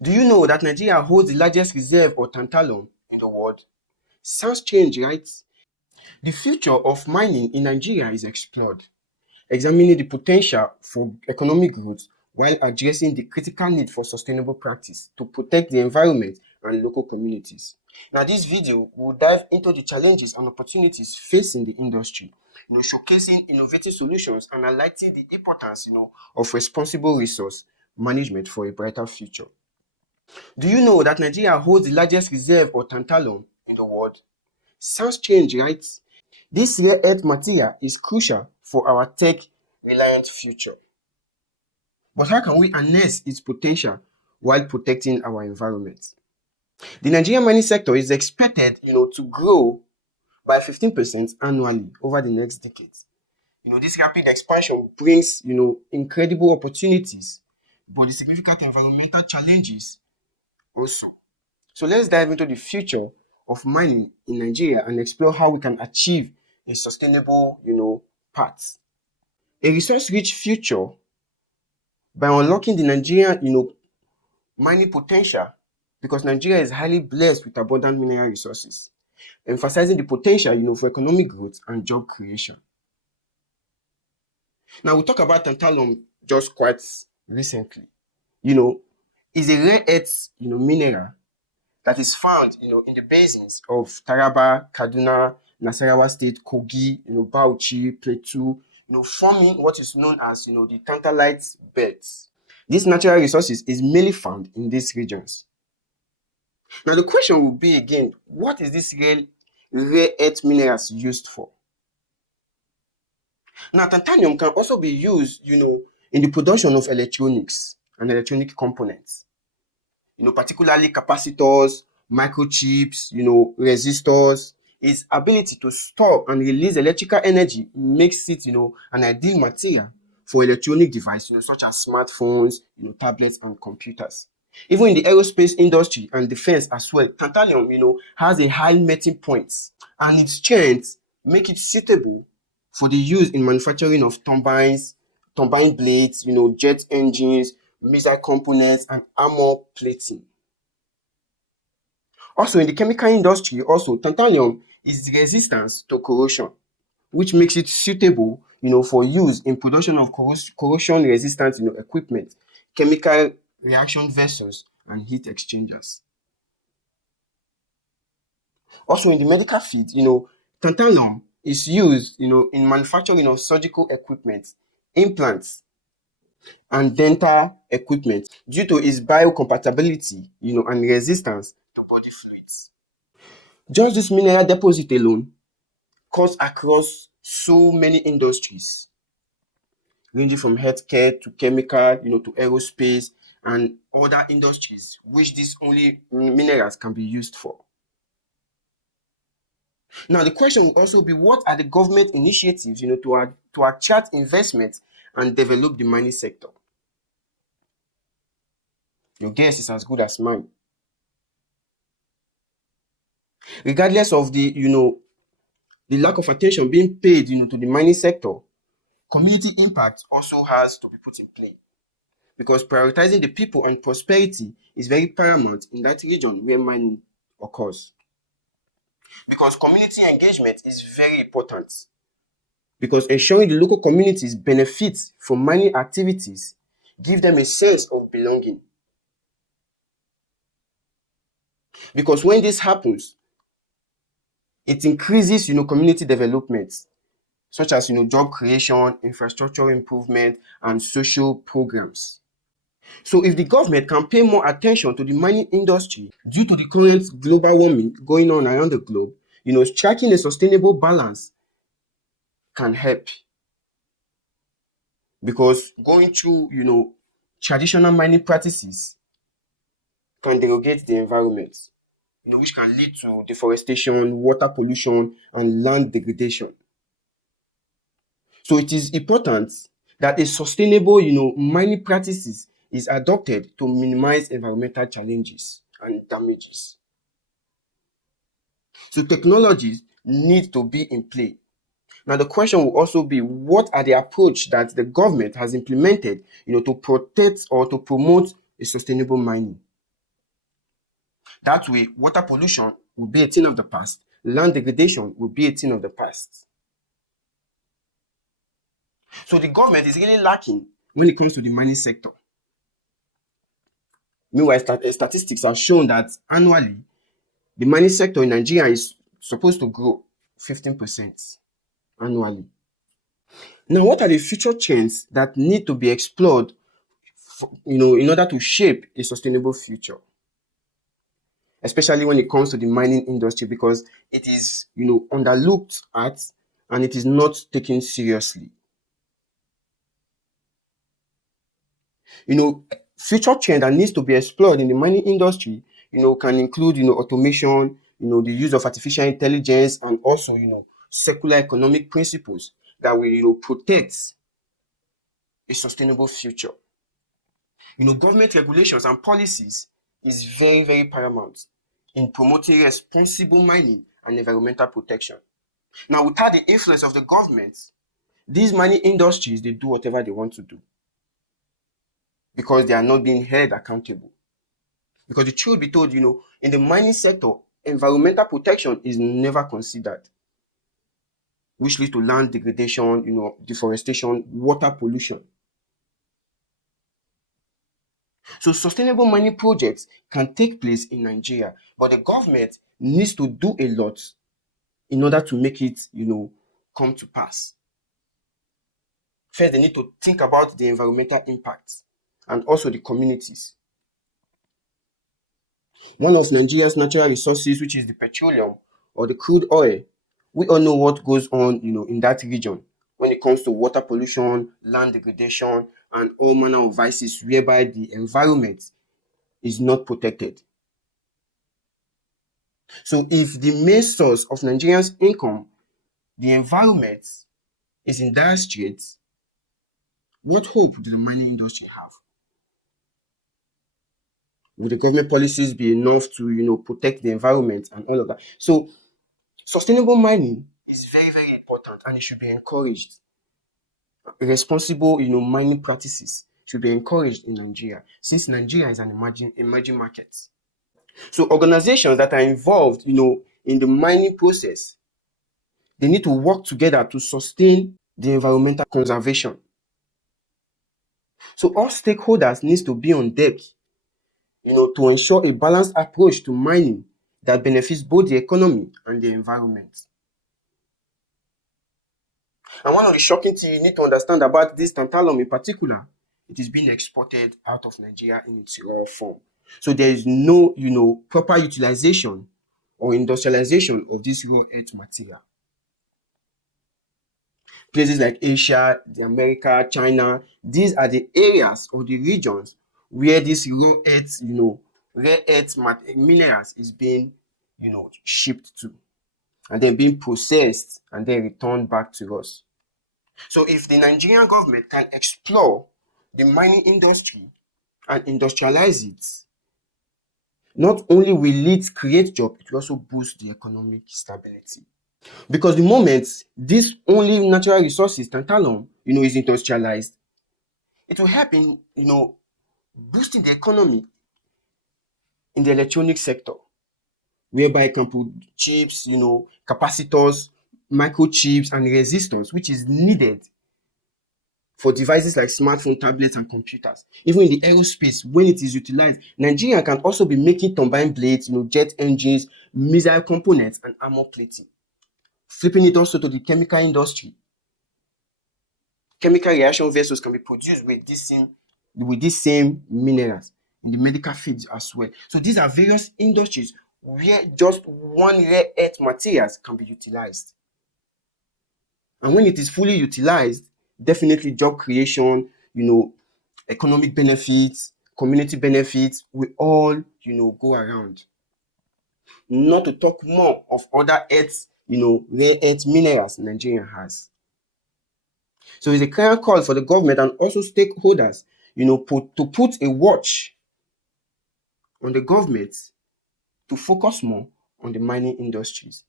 Do you know that Nigeria holds the largest reserve of tantalum in the world? Sounds strange, right? The future of mining in Nigeria is explored, examining the potential for economic growth while addressing the critical need for sustainable practice to protect the environment and local communities. Now, this video will dive into the challenges and opportunities facing the industry, showcasing innovative solutions and highlighting the importance, of responsible resource management for a brighter future. Do you know that Nigeria holds the largest reserve of tantalum in the world? Sounds strange, right? This rare earth material is crucial for our tech-reliant future. But how can we harness its potential while protecting our environment? The Nigerian mining sector is expected, to grow by 15% annually over the next decade. This rapid expansion brings, incredible opportunities, but the significant environmental challenges also. So let's dive into the future of mining in Nigeria and explore how we can achieve a sustainable, path. A resource-rich future by unlocking the Nigerian, mining potential, because Nigeria is highly blessed with abundant mineral resources, emphasizing the potential, for economic growth and job creation. Now we talk about tantalum just quite recently. Is a rare earth, mineral that is found, in the basins of Taraba, Kaduna, Nasarawa State, Kogi, Bauchi, Plateau, forming what is known as, the tantalite beds. These natural resources is mainly found in these regions. Now the question will be again, what is this rare earth minerals used for? Now titanium can also be used, in the production of electronics and electronic components. Particularly capacitors, microchips, resistors. Its ability to store and release electrical energy makes it, an ideal material for electronic devices, such as smartphones, tablets, and computers. Even in the aerospace industry and defense as well, tantalum, has a high melting point, and its strength make it suitable for the use in manufacturing of turbines, turbine blades, jet engines, missile components, and armor plating. Also, in the chemical industry, tantalum is resistant to corrosion, which makes it suitable, for use in production of corrosion-resistant, equipment, chemical reaction vessels, and heat exchangers. Also, in the medical field, tantalum is used, in manufacturing of surgical equipment, implants, and dental equipment due to its biocompatibility, and resistance to body fluids. Just this mineral deposit alone cuts across so many industries, ranging from healthcare to chemical, to aerospace and other industries, which these only minerals can be used for. Now, the question will also be, what are the government initiatives, to attract investment and develop the mining sector? Your guess is as good as mine. Regardless of the lack of attention being paid, to the mining sector, community impact also has to be put in play, because prioritizing the people and prosperity is very paramount in that region where mining occurs. Because community engagement is very important, because ensuring the local communities benefit from mining activities give them a sense of belonging. Because when this happens, it increases, community development, such as, job creation, infrastructure improvement, and social programs. So if the government can pay more attention to the mining industry due to the current global warming going on around the globe, striking a sustainable balance can help. Because going through, traditional mining practices can degrade the environment, which can lead to deforestation, water pollution, and land degradation. So it is important that a sustainable, mining practices is adopted to minimize environmental challenges and damages. So technologies need to be in play. Now the question will also be, what are the approach that the government has implemented, to protect or to promote a sustainable mining? That way, water pollution will be a thing of the past, land degradation will be a thing of the past. So the government is really lacking when it comes to the mining sector. Meanwhile, statistics have shown that annually, the mining sector in Nigeria is supposed to grow 15% annually. Now, what are the future trends that need to be explored, in order to shape a sustainable future? Especially when it comes to the mining industry, because it is, underlooked at and it is not taken seriously. Future trend that needs to be explored in the mining industry, can include, automation, the use of artificial intelligence, and also, circular economic principles that will, protect a sustainable future. Government regulations and policies is very, very paramount in promoting responsible mining and environmental protection. Now, without the influence of the government, these mining industries, they do whatever they want to do because they are not being held accountable. Because the truth be told, in the mining sector, environmental protection is never considered, which leads to land degradation, deforestation, water pollution. So sustainable mining projects can take place in Nigeria, but the government needs to do a lot in order to make it, come to pass. First, they need to think about the environmental impacts and also the communities. One of Nigeria's natural resources, which is the petroleum or the crude oil, we all know what goes on, in that region when it comes to water pollution, land degradation, and all manner of vices whereby the environment is not protected. So if the main source of Nigerians' income, the environment, is in dire straits, what hope do the mining industry have? Will the government policies be enough to, protect the environment and all of that? So sustainable mining is very, very important and it should be encouraged. Responsible, mining practices should be encouraged in Nigeria since Nigeria is an emerging market. So organizations that are involved, in the mining process, they need to work together to sustain the environmental conservation. So all stakeholders need to be on deck, to ensure a balanced approach to mining that benefits both the economy and the environment. And one of the shocking things you need to understand about this tantalum in particular, it is being exported out of Nigeria in its raw form. So there is no, proper utilization or industrialization of this raw earth material. Places like Asia, the America, China, these are the areas or the regions where this raw earth, rare earth minerals is being, shipped to and then being processed and then returned back to us. So if the Nigerian government can explore the mining industry and industrialize it, not only will it create jobs, it will also boost the economic stability. Because the moment this only natural resources, tantalum, is industrialized, it will help in, boosting the economy in the electronic sector, whereby it can put chips, capacitors, microchips, and resistors, which is needed for devices like smartphone, tablets, and computers. Even in the aerospace, when it is utilized, Nigeria can also be making turbine blades, jet engines, missile components, and armor plating. Flipping it also to the chemical industry. Chemical reaction vessels can be produced with these same minerals in the medical field as well. So these are various industries where just one rare earth materials can be utilized. And when it is fully utilized, definitely job creation, economic benefits, community benefits will all, go around. Not to talk more of other earth, rare earth minerals Nigeria has. So it's a clear call for the government and also stakeholders, to put a watch on the government to focus more on the mining industries.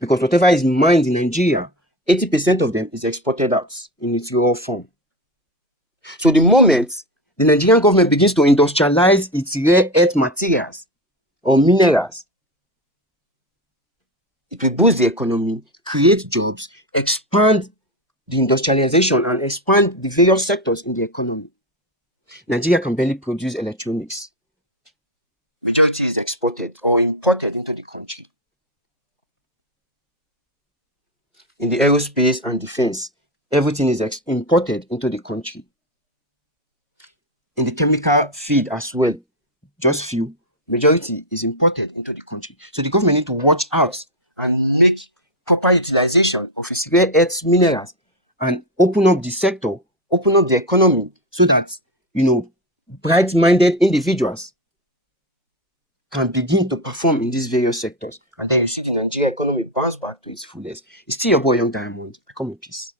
Because whatever is mined in Nigeria, 80% of them is exported out in its raw form. So the moment the Nigerian government begins to industrialize its rare earth materials on minerals. It will boost the economy, create jobs, expand the industrialization, and expand the various sectors in the economy. Nigeria can barely produce electronics. Majority is exported or imported into the country. In the aerospace and defense, everything is imported into the country. In the chemical feed as well, just few, majority is imported into the country. So the government need to watch out and make proper utilization of its rare earth minerals and open up the sector, open up the economy so that bright-minded individuals can begin to perform in these various sectors. And then you see the Nigeria economy bounce back to its fullest. It's still your boy Young Diamond. I come in peace.